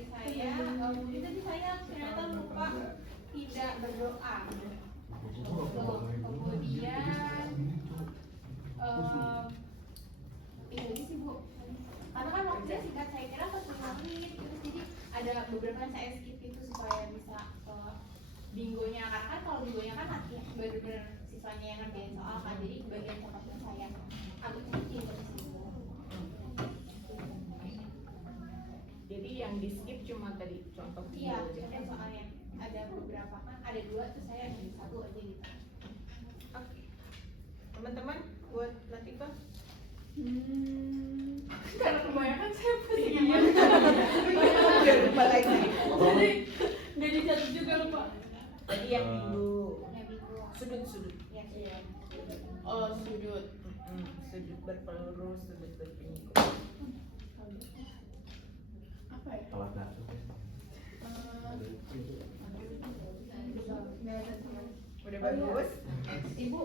dari saya, mungkin tadi saya ternyata lupa tidak berdoa. Kemudian ini sih Bu, karena kan waktunya singkat, saya kira 45 menit, terus jadi ada beberapa yang saya skip itu supaya bisa bingonya, karena kan kalau bingonya kan artinya benar-benar siswanya yang ngerjain soal kan, jadi bagian contohnya saya agak sedikit dari situ. Jadi yang di skip cuma tadi contoh iya, soalnya ada beberapa kan, ada 2 tuh saya yang 1 aja gitu. Oke. Teman-teman buat Latifah? Karena kebanyakan saya pusing Iya. Udah lupa lagi. Jadi nggak dicatat juga lupa. Tadi yang minggu Sudut. Ya. Iya. Oh sudut. Sudut berpeluru, sudut berpenyikut. Apa ya? Alat datu. Udah bagus? Ibu.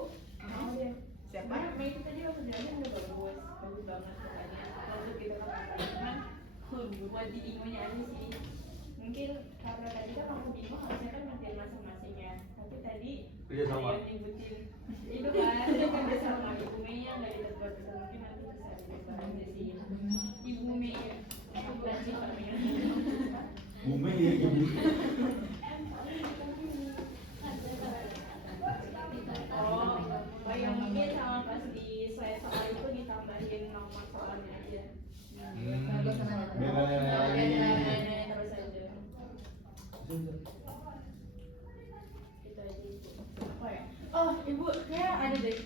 Siapa? Mei itu tadi waktu jalan udah bagus banget pokoknya. Waktu kita kan buat di bingonya aja sih. Mungkin karena tadi kan aku bingung harusnya kan ngerjain masing-masing ya. Tapi tadi Iya, sama. ada yang nyebutin itu kan, itu kan bisa sama Ibu Mei yang nggak ditebak, mungkin nanti bisa ditebak aja sih. Ibu Mei ya, aku belajar namanya. Bumi ya gitu. Oh yang mungkin sama pas di soal itu ditambahin nomor soalnya aja. Terus aja. Terus aja. Itu aja Ibu. Apa ya? Oh Ibu, kayak ada deh.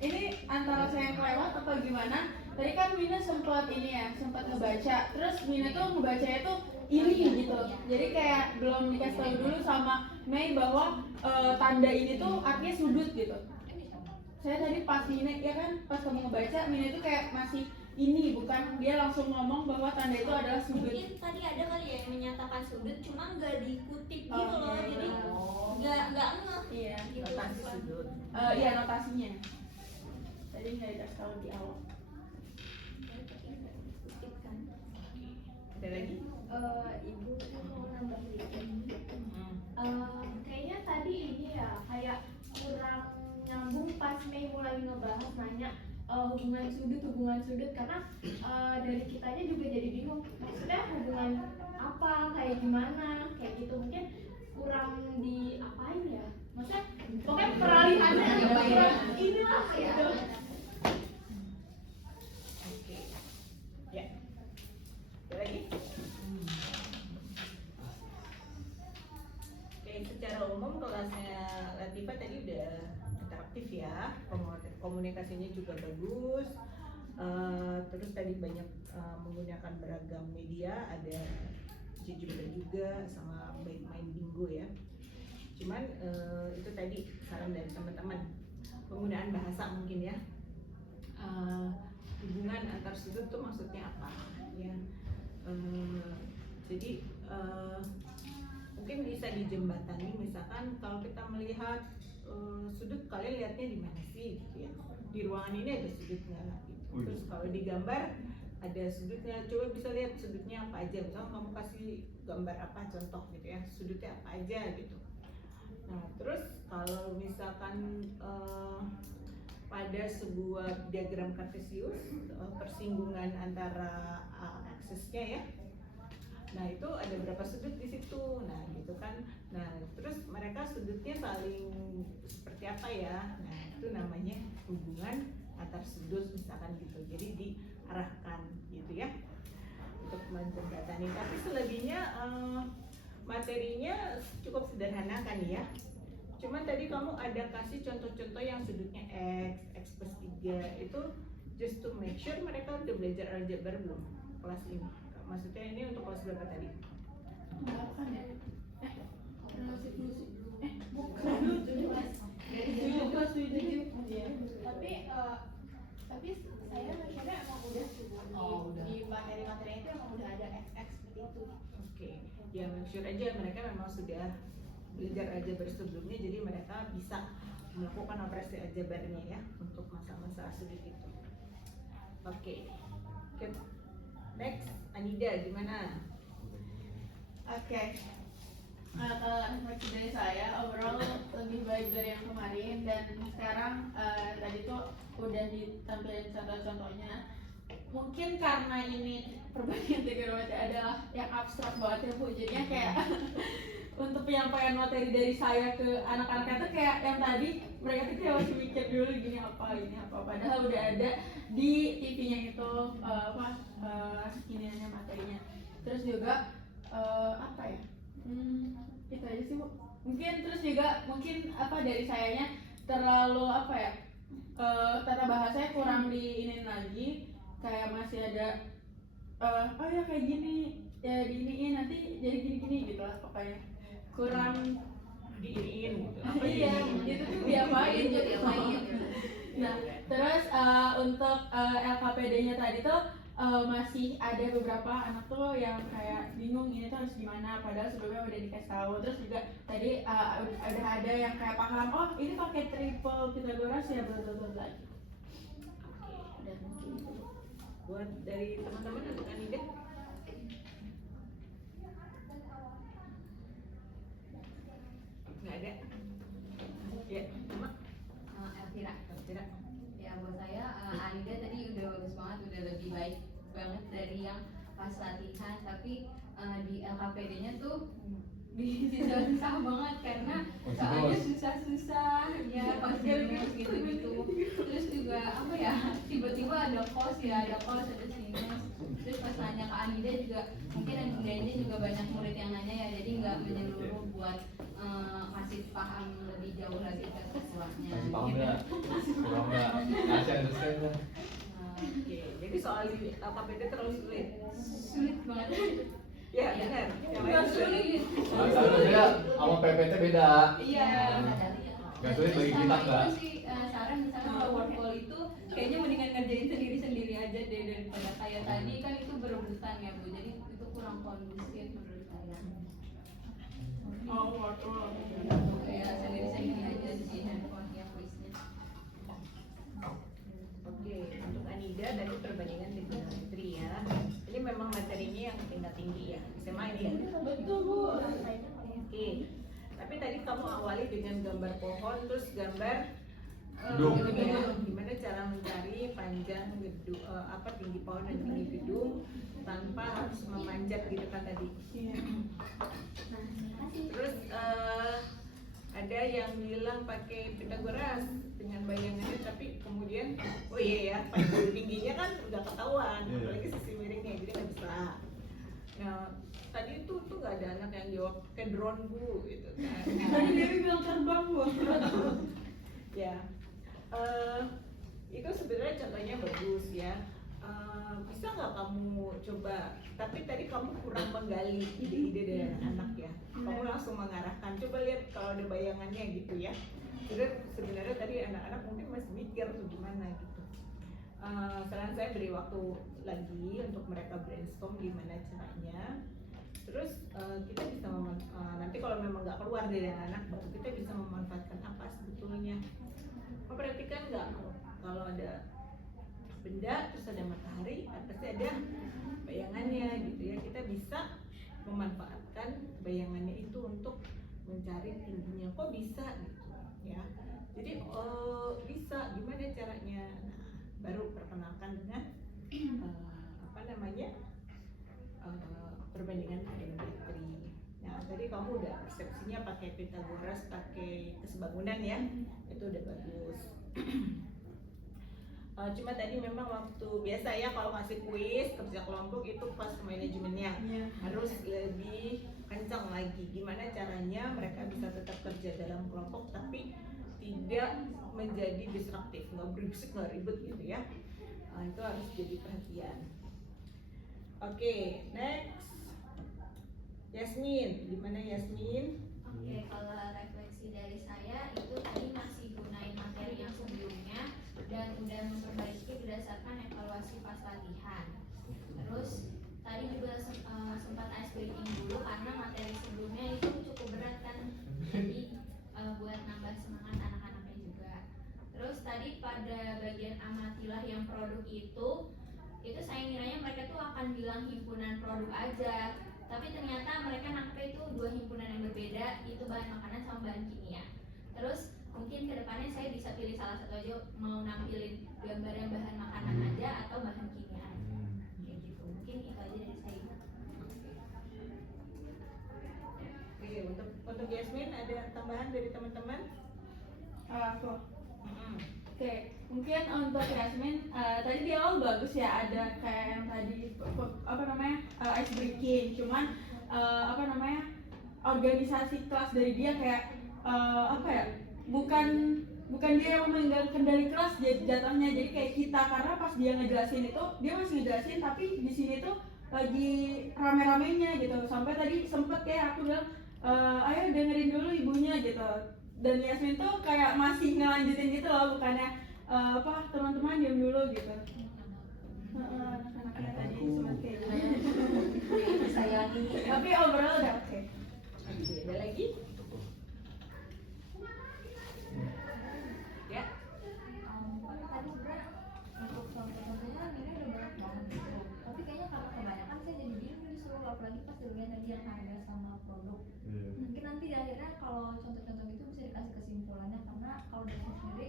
Ini antara saya yang kelewat apa gimana? Tadi kan Mina sempat ini ya, sempat ngebaca. Terus Mina tuh ngebacanya tuh ini gitu. Jadi kayak belum dikasih tahu dulu sama Mei bahwa tanda ini tuh artinya sudut gitu. Saya tadi pas Mina ya kan, pas kamu ngebaca Mina itu kayak masih ini, bukan dia langsung ngomong bahwa tanda itu adalah sudut. Mungkin tadi ada kali ya yang menyatakan sudut, cuma nggak dikutip gitu Oh, loh, iya. jadi nggak ngeh Iya. gitu. Notasi sudut. Iya notasinya. Tadi nggak dikasih tahu di awal. Kutip kan. Ada lagi? Ibu mau nambah dikit. Kayaknya tadi ini ya kayak kurang nyambung pas Mei mulai ngebahas nanya hubungan sudut karena dari kitanya juga jadi bingung maksudnya hubungan apa kayak gimana kayak gitu mungkin kurang diapain ya maksudnya pokoknya peralihannya agak kurang inilah gitu. Oke. Ya. Ada lagi? Oke, secara umum kelasnya Latifah tadi udah interaktif ya, komunikasinya juga bagus. Terus tadi banyak menggunakan beragam media, ada Jujur juga sama main bingo ya. Cuman itu tadi saran dari teman-teman, penggunaan bahasa mungkin ya. Hubungan antar sudut tuh maksudnya apa ya? Jadi mungkin bisa dijembatani, misalkan kalau kita melihat sudut, kalian lihatnya di mana sih gitu ya, di ruangan ini ada sudutnya gitu. Terus kalau di gambar ada sudutnya, coba bisa lihat sudutnya apa aja, misalkan kamu kasih gambar apa contoh gitu ya, sudutnya apa aja gitu. Nah terus kalau misalkan pada sebuah diagram kartesius, persinggungan antara aksesnya ya, nah itu ada berapa sudut di situ, nah gitu kan. Nah terus mereka sudutnya saling seperti apa ya, nah itu namanya hubungan antar sudut misalkan gitu. Jadi diarahkan gitu ya untuk menjembatani. Tapi selebihnya materinya cukup sederhana kan ya. Cuman tadi kamu ada kasih contoh-contoh yang sudutnya X plus 3, itu just to make sure mereka udah belajar aljabar belum kelas ini. Maksudnya ini untuk kelas berapa tadi? Bukan ya? Musik bukan. Tapi saya mikirnya emang udah di materi-materi itu emang udah ada FX seperti itu. Oke, ya make sure aja mereka memang sudah belajar aljabar sebelumnya, jadi mereka bisa melakukan operasi aljabarnya ya untuk masa-masa sudut itu. Oke. Next, Anida gimana? Oke. Nah, kalau refleksi dari saya, overall lebih baik dari yang kemarin dan sekarang tadi tuh udah ditampilin contoh-contohnya. Mungkin karena ini perbandingan tiga remaja adalah yang abstrak banget ya Bu, jadinya kayak untuk penyampaian materi dari saya ke anak-anak itu kayak yang tadi mereka tuh kayak masih mikir dulu gini apa, padahal udah ada di TV-nya itu iniannya materinya. Terus juga apa ya? Itu aja sih Bu. Mungkin terus juga mungkin apa dari sayanya terlalu apa ya? Tata bahasanya kurang diinin lagi, kayak masih ada oh ya kayak gini ya diiniin nanti jadi gini-gini gitu lah pokoknya kurang diiniin gitu. iya itu tuh diapain jadi apain. Nah terus untuk LKPD-nya tadi tuh masih ada beberapa anak tuh yang kayak bingung ini tuh harus gimana padahal sebelumnya udah dikasih tahu. Terus juga tadi ada yang kayak paham oh ini pakai triple Pythagoras ya bla bla bla gitu. Dan mungkin itu Buat dari teman-teman untuk Anida, nggak ada. Ya, Mama. Elvira. Elvira. Ya buat saya Anida tadi udah bagus banget, udah lebih baik banget dari yang pas latihan, tapi di LKPD-nya tuh susah banget karena soalnya susah-susah ya pas gitu-gitu. Terus juga apa ya, tiba-tiba ada kos ada sinus. Terus pas nanya ke Anida juga mungkin Anidanya juga banyak murid yang nanya ya, jadi nggak menyeluruh buat kasih paham lebih jauh lagi ke siswanya. Masih paham nggak? Paham nggak? Masih understand nggak? Oke, jadi soal di LKPD terlalu sulit. Sulit banget. Ya, benar. Yang lain Nggak sulit. sulit. Kalau beda, sama PPT beda. Iya. Nggak sulit bagi kita nggak? Itu sih saran misalnya kalau workflow itu kayaknya mendingan ngerjain sendiri-sendiri aja deh daripada kayak tadi kan itu berebutan ya Bu, jadi itu kurang kondusif menurut saya. oh workflow. Ya sendiri-sendiri aja di handphone-nya kuisnya. Oke, untuk Anida tadi perbandingan trigonometri ya. Ini memang materinya yang tingkat tinggi ya, SMA ini ya. Betul Bu. Oke, tapi tadi kamu awali dengan gambar pohon, terus gambar Gedung. ya, gimana cara mencari panjang gedung, tinggi pohon dan tinggi gedung tanpa harus memanjat gitu kan tadi. Iya. Terus ada yang bilang pakai Pythagoras dengan bayangannya, tapi kemudian oh iya ya panjang tingginya kan udah ketahuan, Iya. apalagi sisi miringnya jadi nggak bisa. Nah tadi tuh nggak ada anak yang jawab kayak drone Bu gitu kan. Tadi Dewi bilang terbang Bu. Ya itu sebenarnya contohnya bagus ya. Bisa nggak kamu coba, tapi tadi kamu kurang menggali ide-ide dari anak-anak ya, kamu langsung mengarahkan, coba lihat kalau ada bayangannya gitu ya. Jadi sebenarnya tadi anak-anak mungkin masih mikir tuh gimana gitu. Saran saya beri waktu lagi untuk mereka brainstorm gimana caranya. Terus kita bisa nanti kalau memang nggak keluar dari anak, baru kita bisa memanfaatkan apa sebetulnya. Perhatikan nggak kalau ada benda terus ada matahari, pasti ada bayangannya gitu ya. Kita bisa memanfaatkan bayangannya itu untuk mencari tingginya. Kok bisa gitu ya? Jadi bisa gimana caranya? Nah, baru perkenalkan dengan perbandingan trigonometri. Nah, tadi kamu udah persepsinya pakai Pythagoras, pakai kesebangunan ya, itu udah bagus. Cuma tadi memang waktu biasa ya kalau ngasih kuis kerja kelompok itu pas manajemennya harus lebih kencang lagi. Gimana caranya mereka bisa tetap kerja dalam kelompok tapi tidak menjadi disruptif, nggak berisik, nggak ribet gitu ya. Itu harus jadi perhatian. Oke, next. Yasmin, gimana Yasmin? Oke, kalau refleksi dari saya itu tadi masih gunain materi yang sebelumnya dan udah memperbaiki berdasarkan evaluasi pas latihan. Terus tadi juga sempat ice breaking dulu karena materi sebelumnya itu cukup berat kan, jadi buat nambah semangat anak-anaknya juga. Terus tadi pada bagian amatilah yang produk itu saya ngiranya mereka tuh akan bilang himpunan produk aja, Tapi ternyata mereka nangkep itu dua himpunan yang berbeda, itu bahan makanan sama bahan kimia. Terus mungkin kedepannya saya bisa pilih salah satu aja, mau nampilin gambar yang bahan makanan aja atau bahan kimia aja. Kayak gitu. Mungkin itu aja dari saya. Oke, untuk Yasmin ada tambahan dari teman-teman? Aku. Oke, mungkin untuk Yasmin tadi di awal bagus ya, ada kayak yang tadi apa namanya ice breaking, cuman apa namanya organisasi kelas dari dia kayak apa ya, bukan dia yang memegang kendali kelas jatuhnya, jadi kayak kita, karena pas dia ngejelasin itu dia masih ngejelasin tapi di sini tuh lagi rame-ramenya gitu, sampai tadi sempet kayak aku bilang ayo dengerin dulu ibunya gitu, dan Yasmin tuh kayak masih ngelanjutin gitu loh, bukannya apa teman-teman diam dulu gitu. Anak-anaknya tadi sempat kayak gitu. Disayangi. Tapi overall udah oke. Oke, ada lagi? Ya. Tadi sebenarnya untuk contoh-contohnya Nina udah banyak banget gitu. Tapi kayaknya karena kebanyakan saya jadi bingung disuruh, apalagi pas dilihat tadi yang harga sama produk. Mungkin nanti di akhirnya kalau contoh-contoh gitu bisa dikasih kesimpulannya, karena kalau dari saya sendiri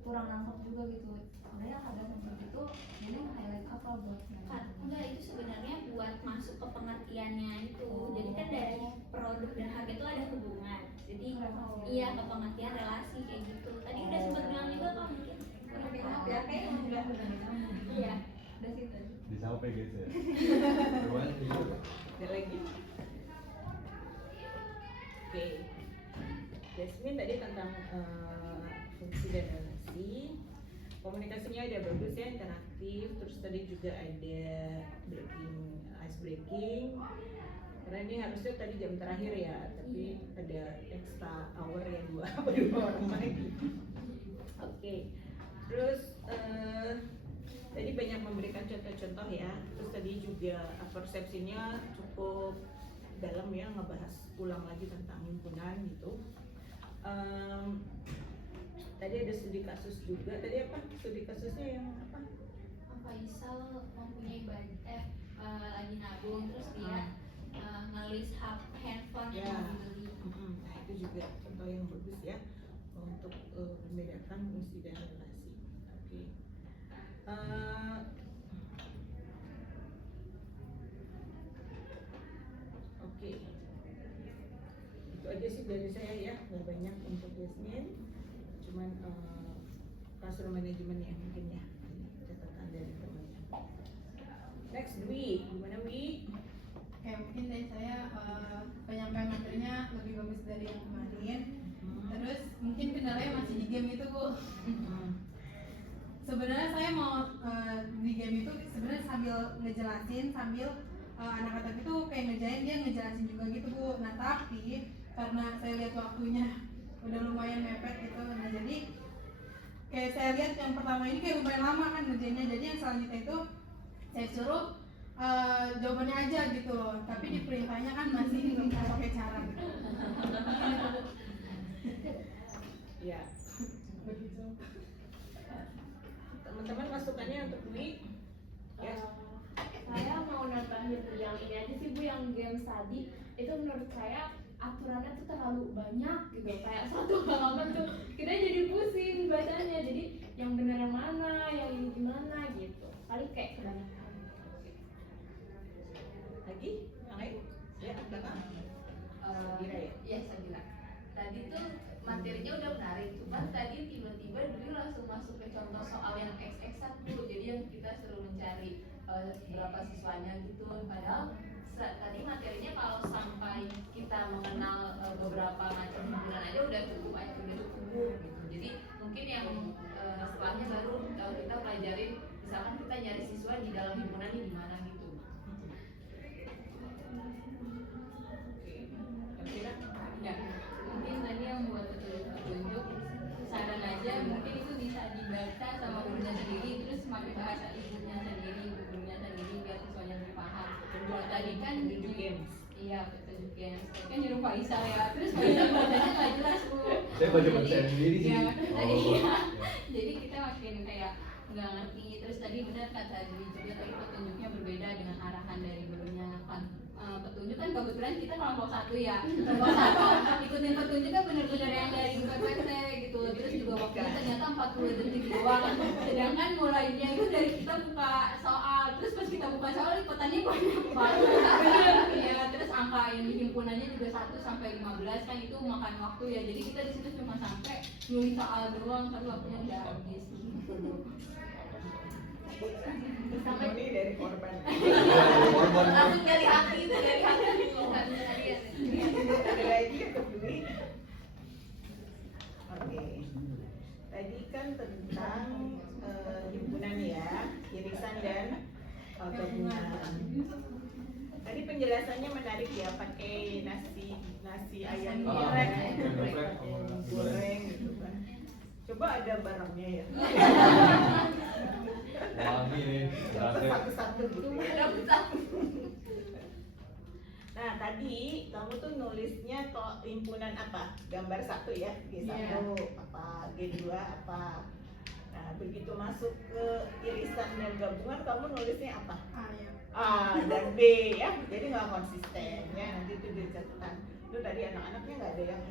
kurang nangkep juga gitu. Sebenarnya harga seperti itu, Nina highlight apa buat mereka? Enggak, itu sebenarnya buat masuk ke pengertiannya itu. Jadi kan dari produk dan harga itu ada hubungan. Jadi iya, ke pengertian relasi kayak gitu. Tadi udah sempat bilang juga kok mungkin. Ya kayaknya udah Iya. udah situ. Disampai gitu ya. Gimana sih? Ada lagi? Oke. Yasmin tadi tentang fungsi dan relasi. Komunikasinya udah bagus ya, interaktif. Terus tadi juga ada ice breaking. Karena ini harusnya tadi jam terakhir ya, tapi ada extra hour ya, dua orang lagi. Oke. Terus tadi banyak memberikan contoh-contoh ya. Terus tadi juga persepsinya cukup dalam ya, ngebahas ulang lagi tentang himpunan gitu. Tadi ada studi kasus juga. Tadi apa? Studi kasusnya yang apa? Faisal mempunyai lagi nabung, terus dia ngelis handphone yang Ya. mau dibeli. Nah itu juga contoh yang bagus ya untuk membedakan fungsi dan relasi. Oke. Oke. Itu aja sih dari saya ya, nggak banyak untuk Yasmin. Cuman classroom manajemen ya mungkin ya, catatan dari temannya. Next Dwi, gimana Wi? Oke, mungkin dari saya penyampaian materinya lebih bagus dari yang kemarin. Terus mungkin kendalanya masih di game itu, Bu. Sebenarnya saya mau di game itu sebenarnya sambil ngejelasin, sambil anak-anak itu kayak ngerjain, dia ngejelasin juga gitu, Bu. Nah tapi karena saya lihat waktunya udah lumayan mepet gitu, nah jadi kayak saya lihat yang pertama ini kayak lumayan lama kan ngerjainnya, jadi yang selanjutnya itu saya suruh jawabannya aja gitu loh, tapi di perintahnya kan masih belum pakai cara gitu. Ya. Teman-teman masukannya untuk Dwi? Ya. Saya mau nambahin yang ini aja sih, Bu, yang games tadi itu menurut saya aturannya tuh terlalu banyak gitu, kayak satu halaman tuh kita jadi pusing bacanya, jadi yang benar yang mana, yang ini gimana gitu, kali kayak kebanyakan. Lagi? Yang lain? Ya, belakang. Sabira ya? Ya Sabira. Tadi tuh materinya udah menarik, cuman tadi tiba-tiba dulu langsung masuk ke contoh soal yang X-X-an tuh, jadi yang kita suruh mencari berapa siswanya gitu, padahal tadi materinya kalau sampai kita mengenal beberapa macam himpunan aja udah cukup gitu. Jadi mungkin yang setelahnya baru kita pelajarin, misalkan kita nyari siswa di dalam himpunan ini gimana gitu. Sabira? Ya, mungkin tadi yang buat petunjuk saran aja, mungkin itu bisa dibaca sama gurunya sendiri, terus pakai bahasa ibunya sendiri, gurunya sendiri biar siswanya lebih paham. Kalau tadi kan Tunjuk games. iya petunjuk games, kan nyuruh Faisal ya, terus Faisal bacanya nggak jelas, Bu. Saya baca Jadi, saya sendiri sih. ya, tadi Oh, ya. ya. Jadi kita makin kayak nggak ngerti. Terus tadi benar kata Dwi juga, tadi petunjuknya berbeda dengan arahan dari gurunya kan. Petunjuk kan kebetulan kita kelompok 1 ya. Kelompok 1 ikutin petunjuknya bener-bener yang dari PPT gitu. Terus juga waktunya ternyata 40 detik doang. Sedangkan mulainya itu dari kita buka soal. Terus pas kita buka soal liputannya banyak banget. Ya, terus angka yang di himpunannya juga 1 sampai 15 kan itu makan waktu ya. Jadi kita di situ cuma sampai nulis soal doang, tapi waktunya udah habis. Ini dari korban. Langsung dari hati itu, dari hati. Ada lagi untuk Dwi. Oke. Tadi kan tentang himpunan ya, irisan dan gabungan. Tadi penjelasannya menarik ya, pakai nasi ayam goreng gitu kan. Coba ada barangnya ya. Wangi nih, Dapat berarti. satu-satu gitu. Nah tadi kamu tuh nulisnya kok himpunan apa? Gambar 1 ya, G1 apa, G2 apa. Nah begitu masuk ke irisan dan gabungan kamu nulisnya apa? A dan B ya, jadi nggak konsisten ya, nanti itu di catatan. Itu tadi anak-anaknya nggak ada yang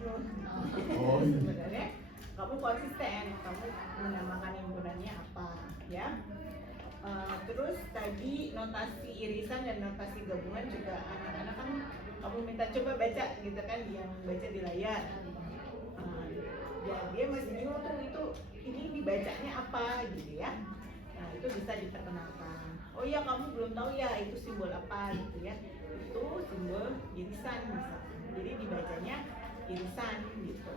Oh. sebenarnya kamu konsisten, kamu menamakan himpunannya apa ya. Terus tadi notasi irisan dan notasi gabungan juga anak-anak kan kamu minta coba baca gitu kan, yang baca di layar. Ya dia masih bingung tuh itu ini dibacanya apa gitu ya. Nah itu bisa diperkenalkan. Oh iya kamu belum tahu ya itu simbol apa gitu ya. Itu simbol irisan misalkan. Jadi dibacanya irisan gitu.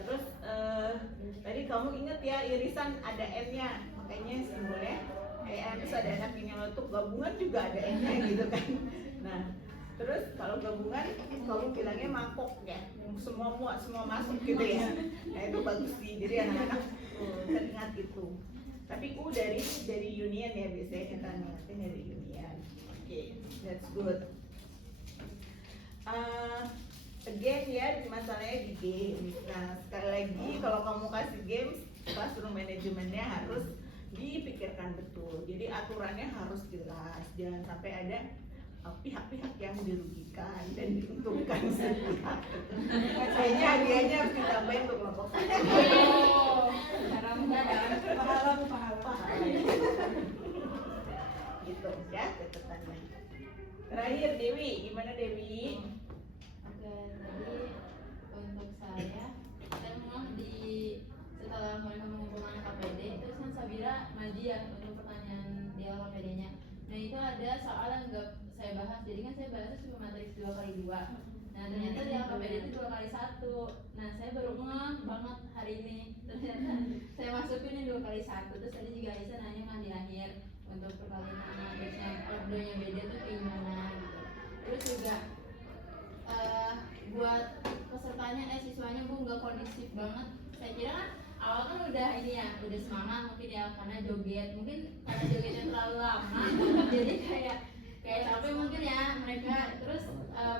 Terus tadi kamu inget ya irisan ada N-nya, makanya simbolnya EN. Terus ada anak yang nyeletuk, gabungan juga ada N-nya gitu kan. Nah terus kalau gabungan kamu bilangnya mangkok ya, semua muat semua masuk gitu ya. Nah itu bagus sih, jadi anak-anak teringat gitu. Tapi dari union ya, biasanya kita ingatin dari union. Oke, that's good. Again ya, masalahnya di game. Nah sekali lagi kalau kamu kasih game, classroom manajemennya harus dipikirkan betul. Jadi aturannya harus jelas, jangan sampai ada pihak-pihak yang dirugikan dan diuntungkan sepihak. Kayaknya hadiahnya harus ditambahin untuk kelompok satu. Pahala. Gitu ya catatannya. Terakhir Dewi, gimana Dewi? Oke, tadi untuk saya memang setelah mereka mengumpulkan KPD, terus kan Sabira maju ya untuk pertanyaan di awal KPD-nya. Nah itu ada soal yang nggak saya bahas, jadi kan saya bahas cuma matriks 2x2. Nah ternyata di KPD itu 2x1. Nah saya baru ngeh banget hari ini, ternyata saya masukin yang 2x1. Terus tadi juga Aisyah nanya kan di akhir untuk perkalian matriksnya ordernya beda tuh kayak gimana gitu. Terus juga buat pesertanya siswanya Bu nggak kondisif banget. Saya kira kan awal kan udah ini ya, udah semangat mungkin ya karena joget, mungkin karena jogetnya terlalu lama jadi kayak capek mungkin ya mereka. Terus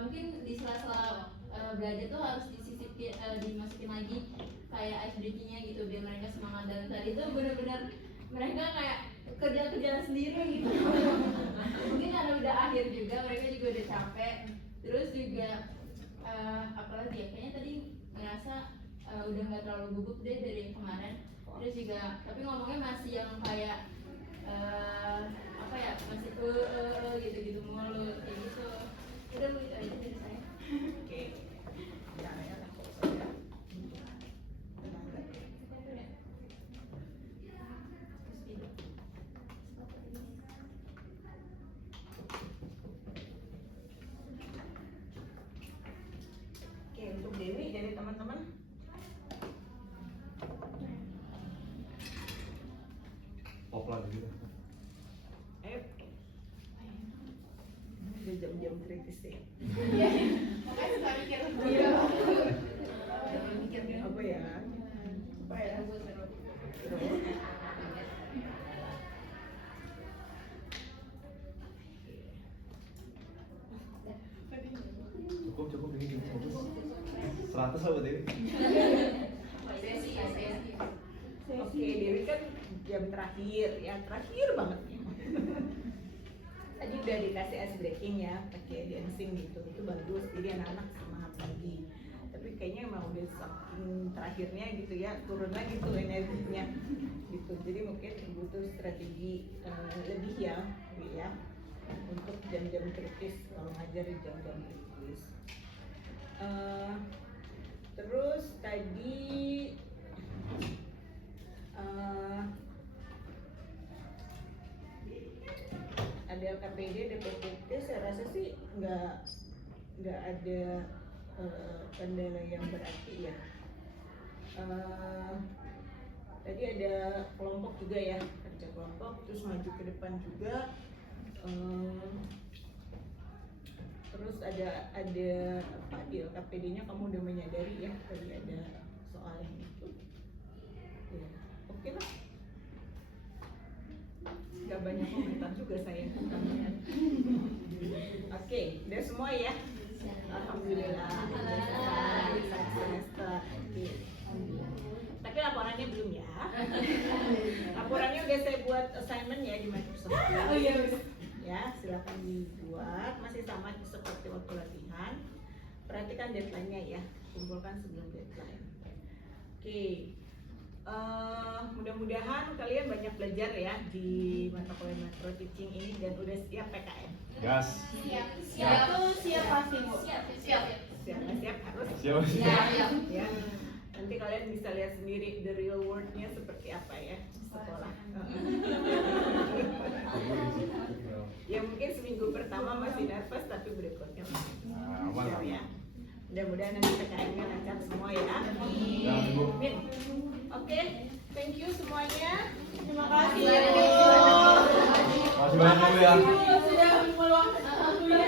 mungkin di sela-sela belajar tuh harus dimasukin lagi kayak ice breakingnya gitu biar mereka semangat. Dan tadi tuh bener-bener mereka kayak kerja sendiri gitu mungkin karena udah akhir juga mereka juga udah capek. Terus juga apalagi ya, kayaknya tadi ngerasa udah nggak terlalu gugup deh dari kemarin. Terus juga tapi ngomongnya masih yang kayak apa ya, masih gitu mulu kayak gitu. Udah lu itu aja dari saya. Oke. Oke, untuk Dewi dari teman-teman. Pop lagi gitu. Udah jam-jam kritis ya. Makanya suka mikir Apa ya? Apa ya? Cukup ini bagus. 100 lah buat Dewi. Oke, Dewi kan jam terakhir ya, terakhir banget. Tadi udah dikasih ice breaking ya, pakai dancing gitu, itu bagus. Jadi anak-anak semangat lagi. Tapi kayaknya emang udah saking terakhirnya gitu ya, turun lagi tuh energinya gitu. Jadi mungkin butuh strategi lebih ya, Bu ya, untuk jam-jam kritis kalau ngajar di jam-jam kritis. Terus tadi ada LKPD, DPPT, saya rasa sih nggak ada kendala yang berarti ya. Tadi ada kelompok juga ya, kerja kelompok, terus maju ke depan juga. Terus ada apa di LKPD-nya kamu udah menyadari ya, tadi ada soal yang itu. Ya, oke lah. Gak banyak komentar juga saya tentangnya. Oke, udah semua ya. Alhamdulillah. Satu semester. Oke. Tapi laporannya belum ya. Laporannya udah saya buat assignment ya di Microsoft Teams. Oh iya. Ya, silakan dibuat. Masih sama seperti waktu latihan. Perhatikan deadline-nya ya. Kumpulkan sebelum deadline. Oke. Mudah-mudahan kalian banyak belajar ya di mata kuliah macro teaching ini dan udah siap PKN. Gas. Siap. Siap pasti Bu. Siap. Nggak siap harus. Siap. Ya. Nanti kalian bisa lihat sendiri the real world-nya seperti apa ya di sekolah. Ya mungkin seminggu pertama masih nervous tapi berikutnya Aman. ya. Mudah-mudahan nanti PKN-nya lancar semua ya. Jangan Bu. Amin. Oke, thank you semuanya. Terima kasih. Masih banyak Bu ya.